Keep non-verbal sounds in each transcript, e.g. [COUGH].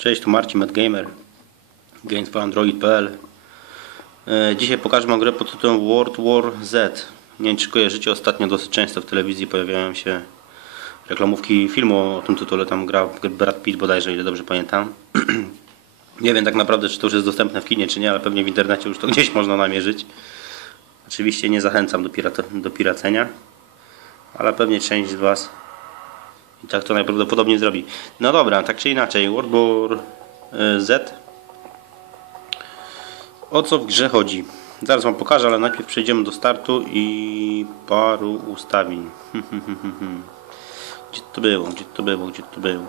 Cześć, tu Marcin, MadGamer, games4android.pl E, Dzisiaj pokażę Wam grę pod tytułem World War Z. Nie wiem, czy kojarzycie, ostatnio dosyć często w telewizji pojawiają się reklamówki filmu o tym tytule. Tam gra Brad Pitt bodajże, ile dobrze pamiętam. [CLEARS THROAT] nie wiem tak naprawdę, czy to już jest dostępne w kinie, czy nie, ale pewnie w internecie już to gdzieś [LAUGHS] można namierzyć. Oczywiście nie zachęcam do, pirata, do piracenia, ale pewnie część z Was i tak to najprawdopodobniej zrobi. No dobra, tak czy inaczej, World War y, Z. O co w grze chodzi? Zaraz Wam pokażę, ale najpierw przejdziemy do startu i paru ustawień. [LAUGHS] Gdzie to było? Gdzie to było? Gdzie to było?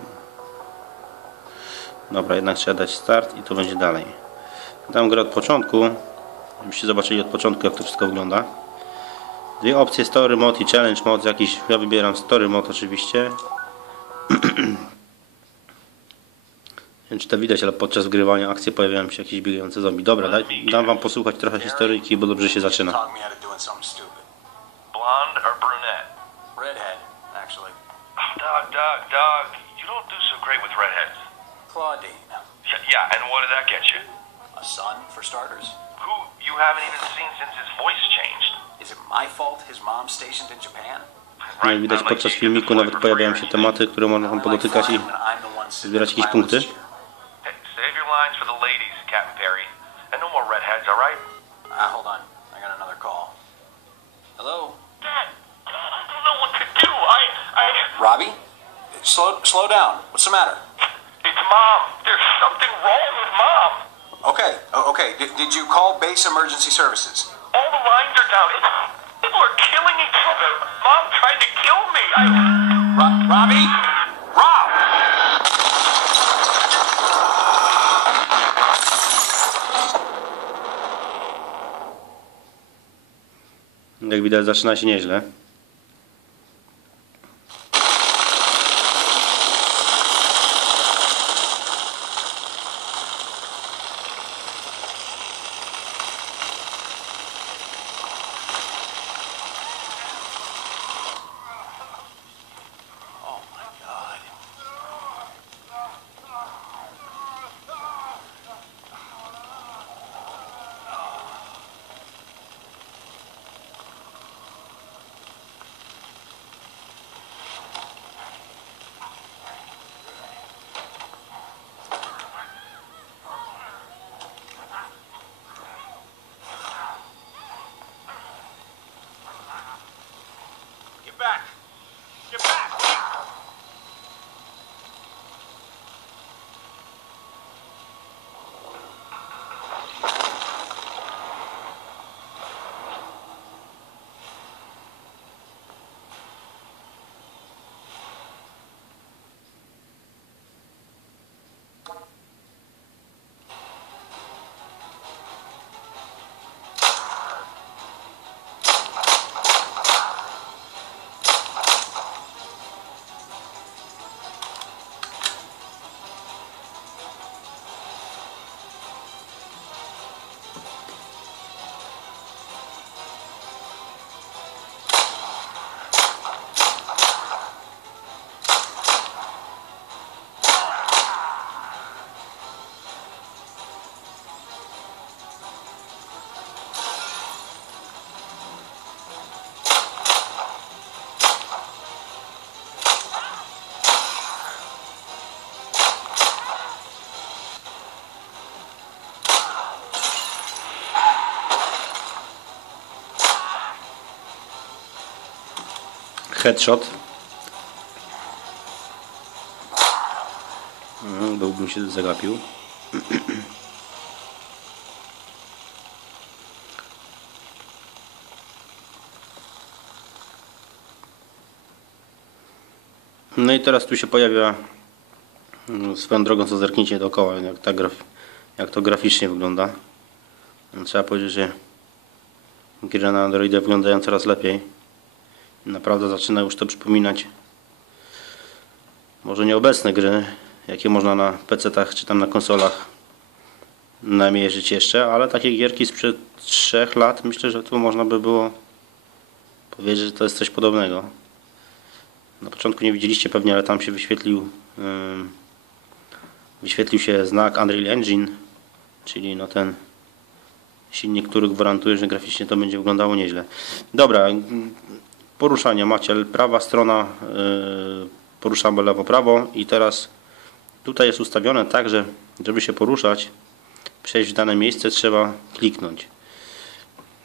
Dobra, jednak trzeba dać start i to będzie dalej. Dam grę od początku, żebyście zobaczyli od początku jak to wszystko wygląda. Dwie opcje, story mode i challenge mode, jakiś, ja wybieram story mode oczywiście. Nie [CLEARS THROAT] wiem czy to widać, ale podczas grywania akcji pojawiają się jakieś biegające zombie. Dobra, daj, dam wam posłuchać trochę historyjki, bo dobrze się zaczyna. Talk me out of doing something stupid. Blonde or brunette? Redhead, actually. Oh, Doug, Doug, Doug, you don't do so great with redheads. Claudine. Yeah, yeah, and what did that get you? A son, for starters. Who you haven't even seen since his voice changed. Is it my fault his mom's stationed in Japan? Widać podczas filmiku nawet pojawiają się tematy, które można tam podotykać i zbierać jakieś punkty. Ah, Robbie? Slow, slow down. What's the matter? It's mom. There's something wrong with mom. Okay, okay. Did, did you call base emergency services? All the lines are down. It's people are killing each other. Mom tried to kill me. I. Ro- Robbie? Rob! Jak widać zaczyna się nieźle. Headshot. No, byłbym się zagapił. No i teraz tu się pojawia mm, swoją drogą co zerknijcie dookoła jak, ta jak to graficznie wygląda. Trzeba powiedzieć, że gry na Androidzie wyglądają coraz lepiej. Naprawdę zaczyna już to przypominać może nieobecne gry, jakie można na PC-tach czy tam na konsolach namierzyć jeszcze, ale takie gierki sprzed 3 lat myślę, że tu można by było powiedzieć, że to jest coś podobnego. Na początku nie widzieliście pewnie, ale tam się wyświetlił ym, wyświetlił się znak Unreal Engine, czyli no ten silnik, który gwarantuje, że graficznie to będzie wyglądało nieźle. Dobra, poruszania macie prawa strona, yy, poruszamy lewo-prawo i teraz tutaj jest ustawione tak, że żeby się poruszać, przejść w dane miejsce trzeba kliknąć.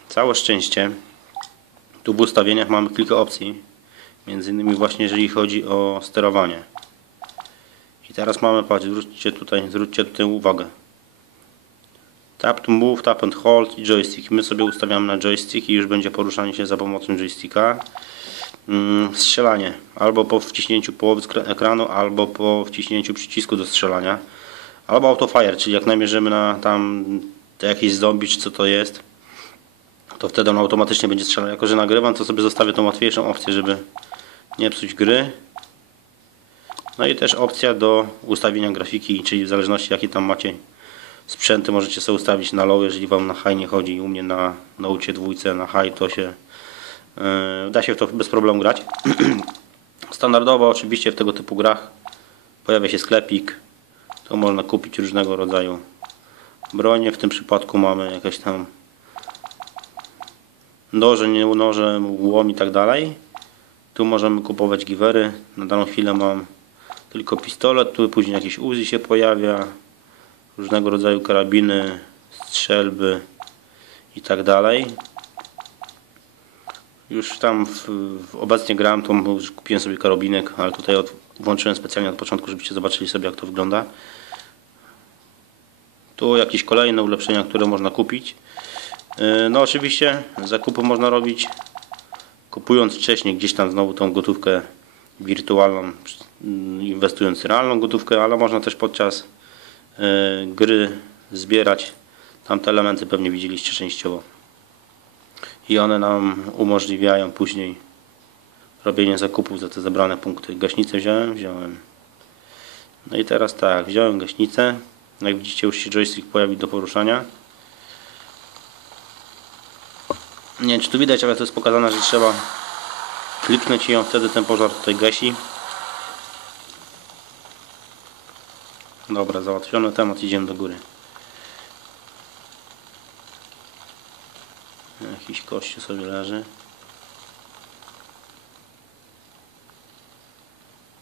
Całe szczęście tu w ustawieniach mamy kilka opcji, między innymi właśnie jeżeli chodzi o sterowanie. I teraz mamy, patrz, zwróćcie tutaj, zwróćcie tutaj uwagę. Tap to move, tap and hold i joystick. My sobie ustawiamy na joystick i już będzie poruszanie się za pomocą joysticka. Mm, Strzelanie. Albo po wciśnięciu połowy ekranu, albo po wciśnięciu przycisku do strzelania. Albo autofire, czyli jak namierzymy na tam te jakieś zombie, czy co to jest, to wtedy on automatycznie będzie strzelał. Jako, że nagrywam, to sobie zostawię tą łatwiejszą opcję, żeby nie psuć gry. No i też opcja do ustawienia grafiki, czyli w zależności jakie tam macie sprzęty, możecie sobie ustawić na low, jeżeli Wam na high nie chodzi. U mnie na Note dwójce na high to się yy, da się w to bez problemu grać. [CLEARS THROAT] Standardowo oczywiście w tego typu grach pojawia się sklepik. To można kupić różnego rodzaju bronie. W tym przypadku mamy jakieś tam noże, nie noże, łom i tak dalej. Tu możemy kupować giwery. Na daną chwilę mam tylko pistolet, tu później jakieś Uzi się pojawia, różnego rodzaju karabiny, strzelby i tak dalej. Już tam w, w obecnie gram, to kupiłem sobie karabinek, ale tutaj od, włączyłem specjalnie od początku, żebyście zobaczyli sobie jak to wygląda. Tu jakieś kolejne ulepszenia, które można kupić. Yy, No oczywiście zakupy można robić kupując wcześniej gdzieś tam znowu tą gotówkę wirtualną, mm, inwestując realną gotówkę, ale można też podczas gry zbierać tamte elementy, pewnie widzieliście częściowo. I one nam umożliwiają później robienie zakupów za te zebrane punkty. Gaśnicę wziąłem? Wziąłem. No i teraz tak, wziąłem gaśnicę. Jak widzicie już się joystick pojawi do poruszania. Nie wiem czy tu widać, ale to jest pokazane, że trzeba kliknąć i on wtedy ten pożar tutaj gasi. Dobra, załatwiony temat, idziemy do góry. Jakiś kościół sobie leży.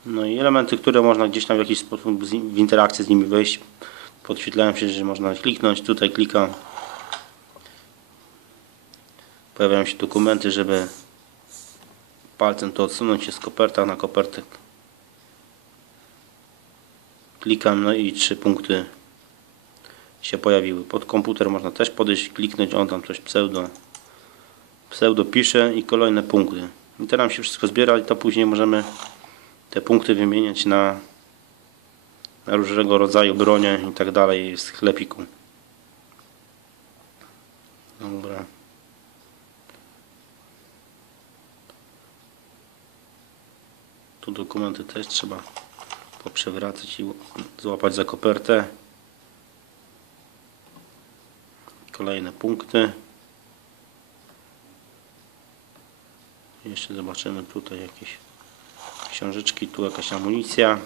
No i elementy, które można gdzieś tam w jakiś sposób w interakcję z nimi wejść. Podświetlają się, że można kliknąć. Tutaj klikam. Pojawiają się dokumenty, żeby palcem to odsunąć się z koperta na kopertę. Klikam, no i trzy punkty się pojawiły. Pod komputer można też podejść, kliknąć, on tam coś pseudo, pseudo pisze i kolejne punkty. I teraz nam się wszystko zbiera i to później możemy te punkty wymieniać na, na różnego rodzaju bronie i tak dalej w sklepiku. Dobra. Tu dokumenty też trzeba poprzewracać i złapać za kopertę. Kolejne punkty. Jeszcze zobaczymy tutaj jakieś książeczki, tu jakaś amunicja.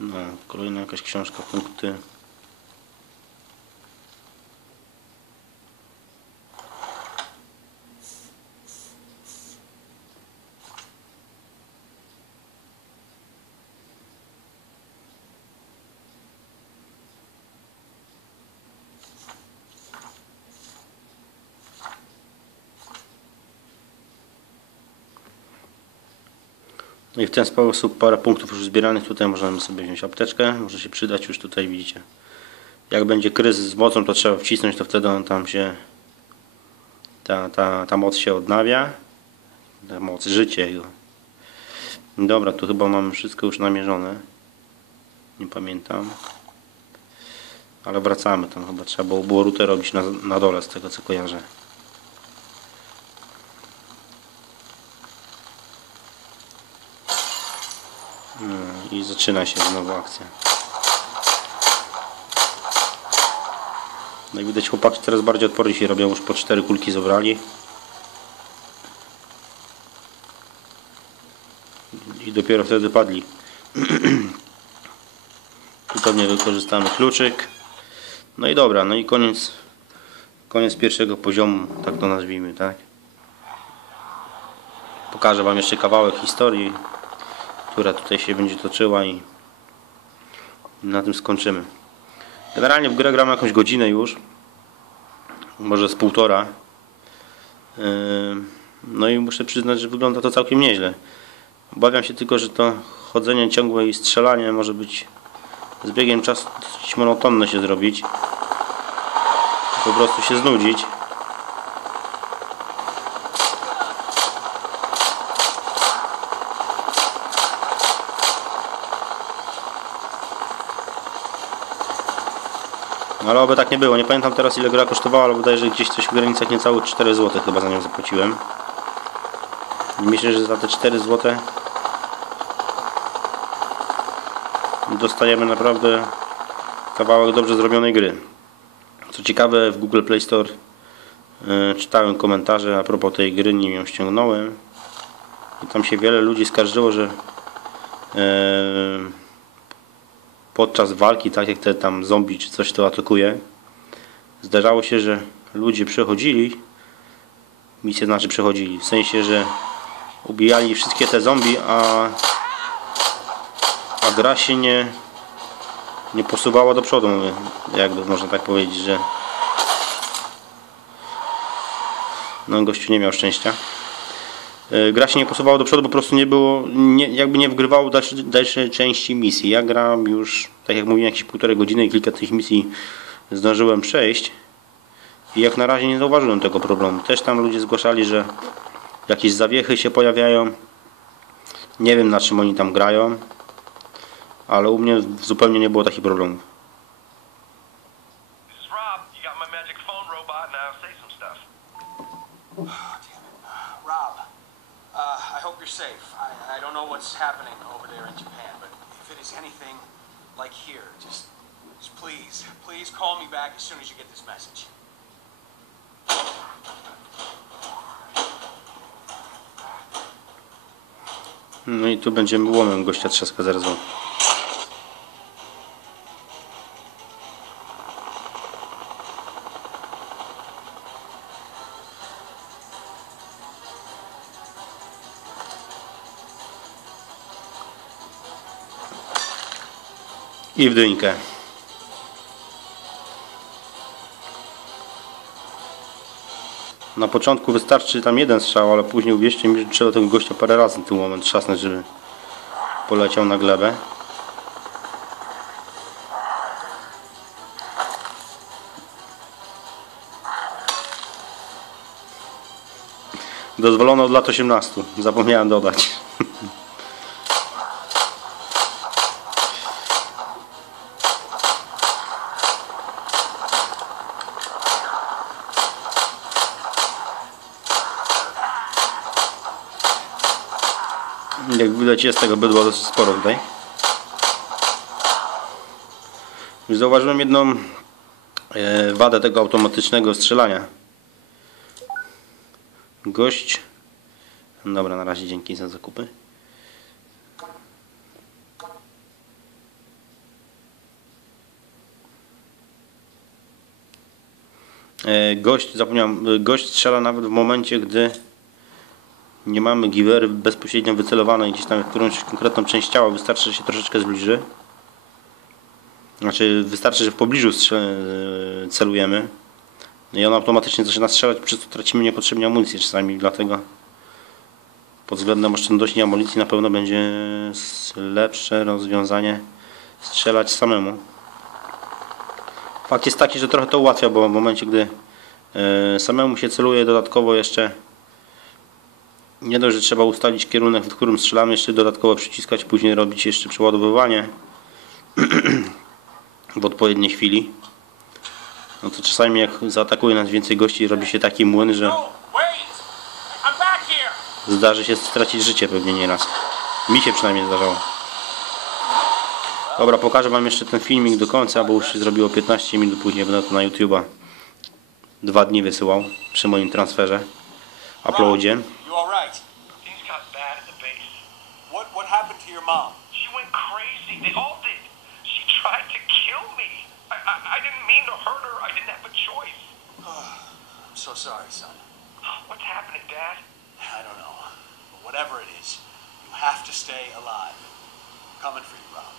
No, kolejna jakaś książka, punkty. No i w ten sposób parę punktów już zbieranych. Tutaj możemy sobie wziąć apteczkę. Może się przydać już tutaj widzicie. Jak będzie kryzys z mocą, to trzeba wcisnąć, to wtedy on tam się ta, ta, ta moc się odnawia. Ta moc, życie jego. Dobra, tu chyba mamy wszystko już namierzone. Nie pamiętam. Ale wracamy tam chyba trzeba było, było robić na, na dole z tego co kojarzę. No i zaczyna się znowu akcja. No i widać chłopaki teraz bardziej odporni się robią, już po cztery kulki zebrali. I dopiero wtedy padli. [CLEARS THROAT] pewnie wykorzystamy kluczyk. No i dobra, no i koniec, koniec pierwszego poziomu, tak to nazwijmy, tak? Pokażę Wam jeszcze kawałek historii, która tutaj się będzie toczyła i na tym skończymy. Generalnie w grę gram jakąś godzinę już, może z półtora. Yy, No i muszę przyznać, że wygląda to całkiem nieźle. Obawiam się tylko, że to chodzenie ciągłe i strzelanie może być z biegiem czasu dosyć monotonne się zrobić. Po prostu się znudzić. Oby tak nie było. Nie pamiętam teraz ile gra kosztowała, ale bodajże gdzieś coś w granicach niecałe 4 zł chyba za nią zapłaciłem. I myślę, że za te 4 zł dostajemy naprawdę kawałek dobrze zrobionej gry. Co ciekawe w Google Play Store e, czytałem komentarze a propos tej gry, nim ją ściągnąłem. I tam się wiele ludzi skarżyło, że e, podczas walki, tak jak te tam zombie czy coś to atakuje, zdarzało się, że ludzie przechodzili, misje znaczy przechodzili, w sensie, że ubijali wszystkie te zombie, a, a gra się nie, nie posuwała do przodu, jakby można tak powiedzieć, że no gościu nie miał szczęścia. E, Gra się nie posuwała do przodu, po prostu nie było, nie, jakby nie wgrywało dalsze, dalsze części misji. Ja gram już, tak jak mówiłem, jakieś półtorej godziny i kilka tych misji zdążyłem przejść. I jak na razie nie zauważyłem tego problemu. Też tam ludzie zgłaszali, że jakieś zawiechy się pojawiają. Nie wiem na czym oni tam grają, ale u mnie zupełnie nie było takich problemów. You're safe. I, I don't know what's happening over there in Japan, but if it is anything like here, just, just please, please call me back as soon as you get this message. No i tu będziemy łomem gościa trzaska zaraz. I w dyńkę. Na początku wystarczy tam jeden strzał, ale później uwierzcie mi, że trzeba tego gościa parę razy w tym moment trzasnąć, żeby poleciał na glebę. Dozwolono od lat 18. Zapomniałem dodać. [LAUGHS] Jak widać jest tego bydła dosyć sporo tutaj. Zauważyłem jedną e, wadę tego automatycznego strzelania. Gość. Dobra, na razie dzięki za zakupy. E, Gość, zapomniałem, e, gość strzela nawet w momencie, gdy nie mamy giwery bezpośrednio wycelowanej gdzieś tam w którąś konkretną część ciała, wystarczy, że się troszeczkę zbliży. Znaczy wystarczy, że w pobliżu celujemy. No i on automatycznie zaczyna strzelać, przez co tracimy niepotrzebnie amunicję czasami, dlatego pod względem oszczędności amunicji na pewno będzie lepsze rozwiązanie strzelać samemu. Fakt jest taki, że trochę to ułatwia, bo w momencie, gdy e, samemu się celuje dodatkowo jeszcze nie dość, że trzeba ustalić kierunek, w którym strzelamy, jeszcze dodatkowo przyciskać, później robić jeszcze przeładowywanie [CLEARS THROAT] w odpowiedniej chwili. No to czasami jak zaatakuje nas więcej gości, robi się taki młyn, że here! zdarzy się stracić życie pewnie nieraz. Mi się przynajmniej zdarzało. Dobra, pokażę Wam jeszcze ten filmik do końca, bo już się zrobiło 15 minut, później będę to na YouTube'a dwa dni wysyłał przy moim transferze, uploadzie. Mom? She went crazy. They all did. She [LAUGHS] tried to kill me. I, I, I didn't mean to hurt her. I didn't have a choice. [SIGHS] I'm so sorry, son. [GASPS] What's happening, Dad? I don't know. But whatever it is, you have to stay alive. I'm coming for you, Rob.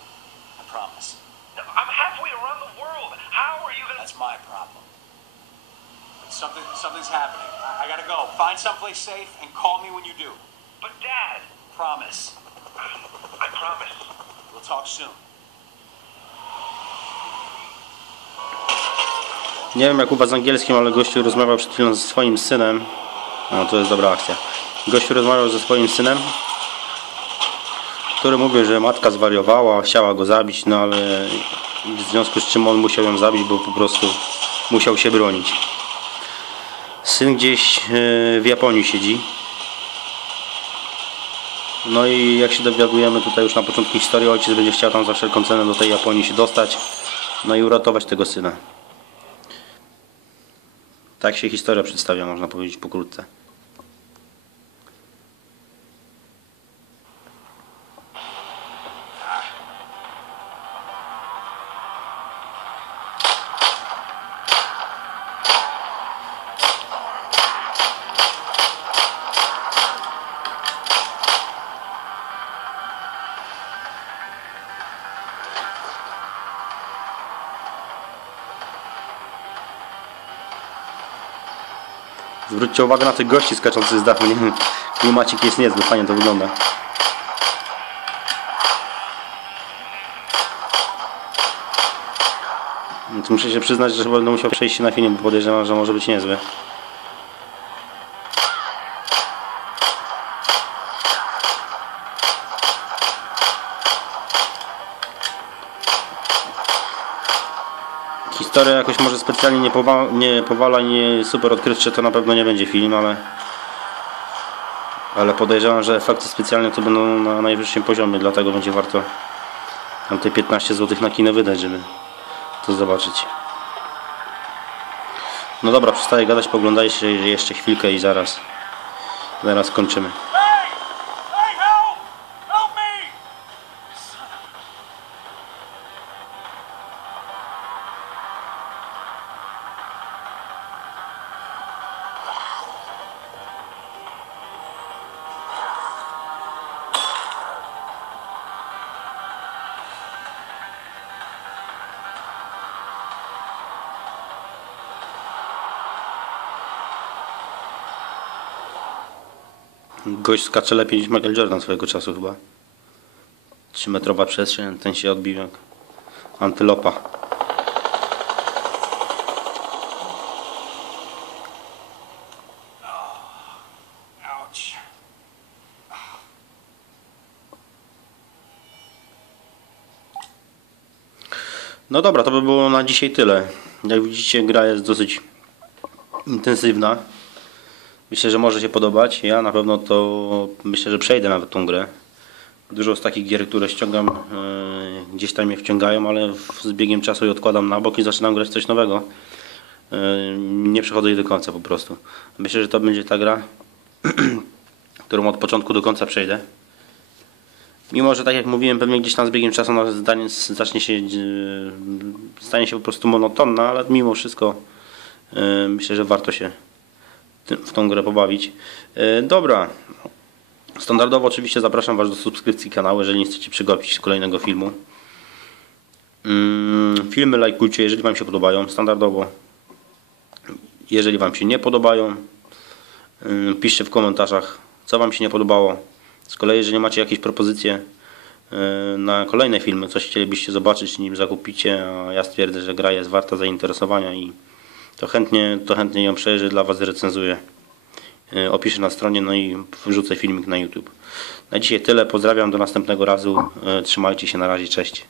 I promise. No, I'm halfway around the world. How are you gonna? That's my problem. But something, something's happening. I, I gotta go. Find someplace safe and call me when you do. But Dad, Promise. I promise. We'll talk soon. Nie wiem jak u was z angielskim, ale gościu rozmawiał przed chwilą ze swoim synem. No to jest dobra akcja. Gościu rozmawiał ze swoim synem, który mówił, że matka zwariowała, chciała go zabić, no ale w związku z czym on musiał ją zabić, bo po prostu musiał się bronić. Syn gdzieś e, w Japonii siedzi. No i jak się dowiadujemy tutaj już na początku historii, ojciec będzie chciał tam za wszelką cenę do tej Japonii się dostać, no i uratować tego syna. Tak się historia przedstawia, można powiedzieć pokrótce. Zwróćcie uwagę na tych gości skaczących z dachu. Nie? Klimacik jest niezły, fajnie to wygląda. To muszę się przyznać, że chyba będę musiał przejść się na film, bo podejrzewam, że może być niezły. Historia jakoś może specjalnie nie, powa- nie powala, nie super odkrywcze, to na pewno nie będzie film, ale ale podejrzewam, że efekty specjalne to będą na najwyższym poziomie, dlatego będzie warto tam te 15 zł na kino wydać, żeby to zobaczyć. No dobra, przestaję gadać, poglądajcie jeszcze chwilkę i zaraz zaraz kończymy. Gość skacze lepiej niż Michael Jordan swojego czasu chyba. 3-metrowa przestrzeń, ten się odbił jak antylopa. No dobra, to by było na dzisiaj tyle. Jak widzicie, gra jest dosyć intensywna. Myślę, że może się podobać. Ja na pewno to myślę, że przejdę nawet tą grę. Dużo z takich gier, które ściągam, e, gdzieś tam mnie wciągają, ale z biegiem czasu je odkładam na bok i zaczynam grać coś nowego. E, nie przechodzę jej do końca po prostu. Myślę, że to będzie ta gra, [CLEARS THROAT] którą od początku do końca przejdę. Mimo, że tak jak mówiłem, pewnie gdzieś tam z biegiem czasu ona zdanie, zacznie się, e, stanie się po prostu monotonna, ale mimo wszystko e, myślę, że warto się w tą grę pobawić. E, Dobra. Standardowo oczywiście zapraszam Was do subskrypcji kanału, jeżeli nie chcecie przegapić kolejnego filmu. Mm, Filmy lajkujcie, jeżeli Wam się podobają. Standardowo. Jeżeli Wam się nie podobają, ym, piszcie w komentarzach, co Wam się nie podobało. Z kolei, jeżeli macie jakieś propozycje yy, na kolejne filmy, coś chcielibyście zobaczyć, nim zakupicie, a ja stwierdzę, że gra jest warta zainteresowania i to chętnie, to chętnie ją przejrzę, dla Was recenzuję. Yy, Opiszę na stronie, no i wrzucę filmik na YouTube. Na dzisiaj tyle, pozdrawiam, do następnego razu. Yy, Trzymajcie się, na razie, cześć.